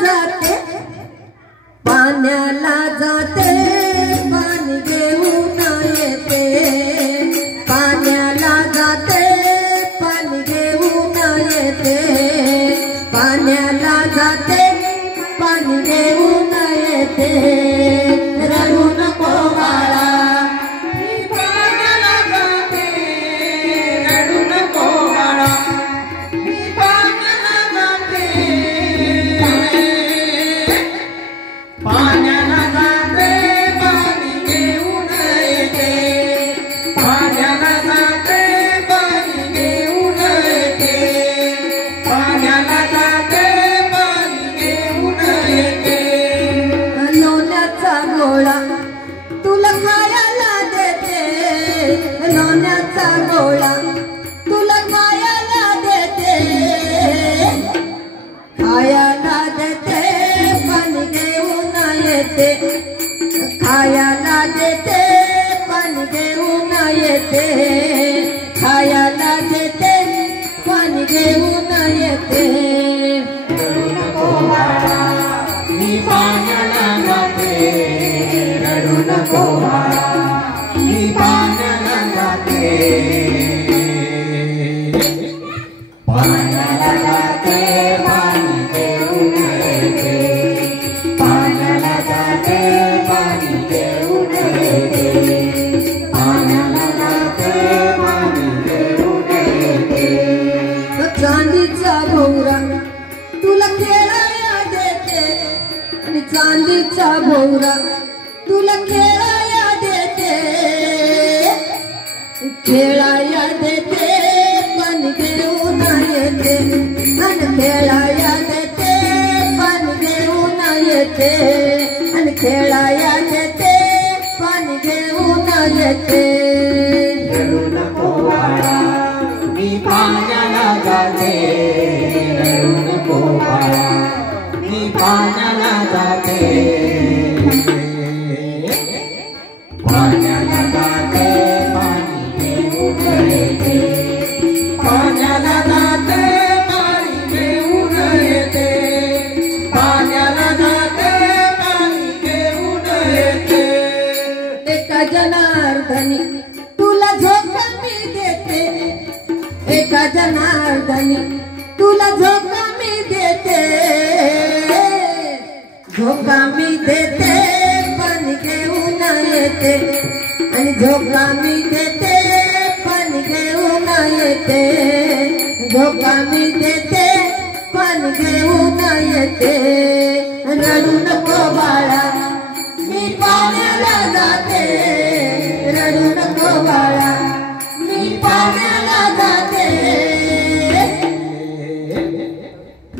जाते पाण्याला जाते पाणी घेऊन येते पाण्याला जाते पाणी घेऊन येते पाण्याला जाते पाणी घेऊन येते रडू नको बाळा मी पाण्याला जाते रडू नको बाळा मी पाण्याला जाते पाण्याला जाते पाणी घेऊन येते पाण्याला जाते पाणी घेऊन येते पाण्याला जाते पाणी घेऊन येते लोण्याचा गोळा तुला खायला देते लोण्याचा गोळा तुला खायला देते खायला देते पाणी घेऊन येते खायला देते पाणी घेऊन येते खायला देते पाणी घेऊन येते रडू नको बाळा मी पाण्याला जाते रडू नको बाळा मी पाण्याला जाते पाण्याला जाते पाणी घेऊन येते पाण्याला जाते पाणी घेऊन येते पाण्याला जाते पाणी घेऊन येते चांदीचा भोवरा तुला खेळाया देते आणि चांदीचा भोवरा तुला खेळाया देते खेळाया देते पाणी घेऊन येते आणि खेळाया देते पाणी घेऊन येते आणि खेळाया देते पाणी घेऊन येते रडू नको बाळा मी पाण्याला जाते रडू नको बाळा मी पाण्याला जाते पाण्याला जाते पाणी घेऊन येते पाण्याला जाते पाणी घेऊन येते पाण्याला जाते पाणी घेऊन येते एका जनार्दनी तुला झोका मी देते एका जनार्दनी तुला झोका मी देते झोका मी देते पाणी घेऊन येते आणि झोका मी देते पाणी घेऊन येते झोका मी देते पाणी घेऊन येते रडू नको बाळा मी पाण्याला जाते रडू नको बाळा मी पाण्याला जाते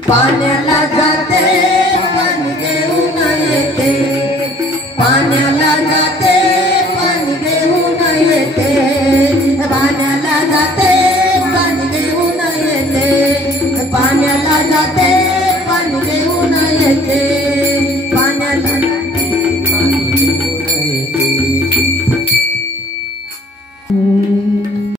पाण्याला जाते पाणी घेऊन येते पाण्याला जाते